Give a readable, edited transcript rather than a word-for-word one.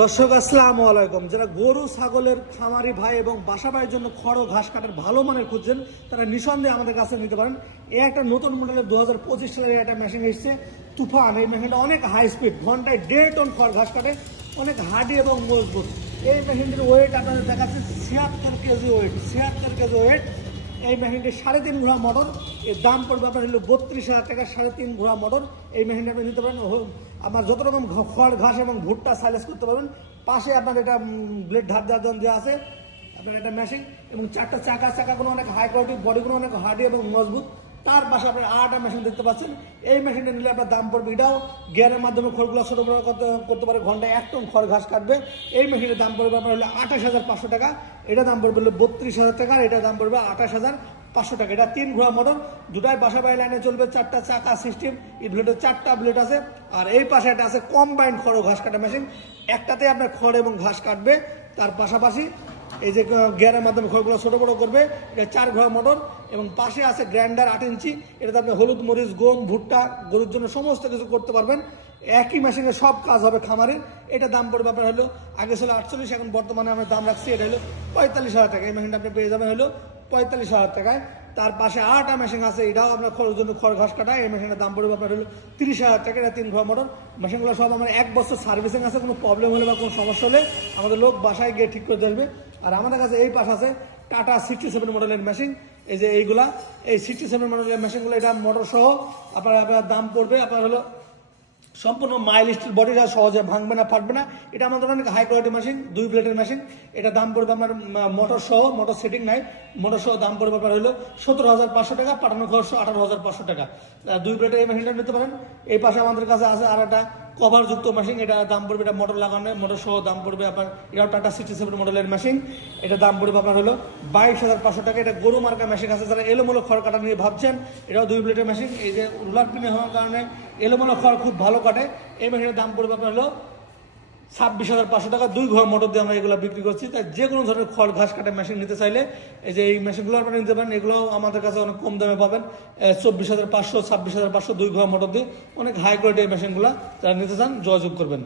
দর্শক আসসালামু আলাইকুম। যারা গরু ছাগলের খামারি ভাই এবং বাসা বাড়ির জন্য খড় ও ঘাস কাটার ভালো মানের খুঁজছেন তারা নিঃসন্দেহে আমাদের কাছে নিতে পারেন। এই একটা নতুন মডেলের 2025 সালের একটা মেশিন এসেছে তুফান। এই মেশিনটা অনেক হাই স্পিড, ঘন্টায় 1.5 টন খড় ঘাস কাটে, অনেক হার্ডি এবং মজবুত। এই মেশিনটির ওয়েট আপনাদের দেখাচ্ছে 76 কেজি ওয়েট। 76 KG wait. এই মেশিনটি 3.5 ঘোড়া মোটর। এর দাম পড়বে আপনার হলো 32,000 টাকা। 3.5 ঘোড়া মোটর এই মেশিনটা আপনি নিতে পারেন। আমার যত রকম খড় ঘাস এবং ভুট্টা সাইলেজ করতে পারবেন। পাশে আপনার এটা ব্লেড ধার দেওয়া আছে আপনার এটা মেশিন, এবং চাকাগুলো অনেক হাই কোয়ালিটি, বডিগুলো অনেক হার্ডি এবং মজবুত। তার পাশে আপনি আরেকটা মেশিন দেখতে পাচ্ছেন। এই মেশিনটা নিলে আপনার দাম পড়বে, এটাও গিয়ারের মাধ্যমে খড়গুলো ছোট বড় করতে পারে, ঘন্টায় 1 টন খড় ঘাস কাটবে। এই মেশিনের দাম পড়বে আপনার হলো 28,500 টাকা। এটা দাম পড়বে হলো 32,000 টাকা। এটা দাম পড়বে 28,500 টাকা। এটা 3 ঘোড়া মোটর, দুটাই বাসা বাড়ি লাইনে চলবে, 4টা চাকা সিস্টেম, এই ব্লেডের 4টা ব্লেড আছে। আর এই পাশে একটা আছে কম্বাইন্ড খড় ও ঘাস কাটা মেশিন। একটাতে আপনার খড় এবং ঘাস কাটবে, তার পাশাপাশি এই যে গিয়ারের মাধ্যমে খড়গুলো ছোট বড় করবে। এটা 4 ঘোড়া মোটর, এবং পাশে আছে গ্রাইন্ডার 8 ইঞ্চি। এটাতে আপনি হলুদ, মরিচ, গম, ভুট্টা, গরুর জন্য সমস্ত কিছু করতে পারবেন। একই মেশিনে সব কাজ হবে খামারের। এটা দাম পড়বে আপনার হলো, আগে ছিল 48, এখন বর্তমানে আমরা দাম রাখছি, এটা হলো 45,000 টাকা। এই মেশিনটা আপনি পেয়ে যাবেন হলো 45,000 টাকায়। তার পাশে আরেকটা মেশিন আছে, এটাও আপনার খড়ের জন্য খড় ঘাস কাটা। এই মেশিনের দাম পড়বে আপনার হলো 30,000 টাকা। এটা 3 ঘোড়া মোটর। মেশিনগুলো সব আমার 1 বছর সার্ভিসিং আছে। কোনো প্রবলেম হলে বা কোনো সমস্যা হলে আমাদের লোক বাসায় গিয়ে ঠিক করে আসবে। আর আমাদের কাছে এই পাশে আছে টাটা 67 মডেলের মেশিন। এই যে এইগুলা, এই 67 মডেলের মেশিনগুলো, এটা মোটর সহ আপনার দাম পড়বে আপনার হলো সম্পূর্ণ মাইল স্টিল, বডিটা সহজে ভাঙবে না, ফাটবে না। এটা আমাদের অনেক হাই কোয়ালিটি মেশিন, 2 ব্লেডের মেশিন। এটা দাম পড়বে আপনার মোটর সহ, মোটর সেটিং নাই, মোটর সহ দাম পড়বে আপনার হলো 17,500 টাকা। পাঠানো খরচ 18,500 টাকা। 2 ব্লেডের এই মেশিনটা নিতে পারেন। এই পাশে আমাদের কাছে আছে আর একটা কভার যুক্ত মেশিন। এটা দাম পড়বে, এটা মোটর লাগানো, মোটর সহ দাম পড়বে আপনার, এটাও টাটা 67 মডেলের মেশিন। এটা দাম পড়বে আপনার হলো 22,500 টাকা। এটা গরু মার্কা মেশিন আছে, যারা এলোমেলো খড় কাটা নিয়ে ভাবছেন, এটাও 2 ব্লেডের মেশিন। এই যে রুলার পিনে হওয়ার কারণে এলোমেলো খড় খুব ভালো কাটে। এই মেশিনের দাম পড়বে আপনার হলো 26,500 টাকা। 2 ঘোড়া মোটর দিয়ে আমরা এগুলো বিক্রি করছি। তাই যে কোনো ধরনের খড় ঘাস কাটা মেশিন নিতে চাইলে এই যে এই মেশিনগুলো আপনারা নিতে পারেন। এগুলো আমাদের কাছে অনেক কম দামে পাবেন, 24,500, 26,500, 2 ঘোড়া মোটর দিয়ে। অনেক হাই কোয়ালিটি এই মেশিনগুলো, যারা নিতে চান যোগাযোগ করবেন।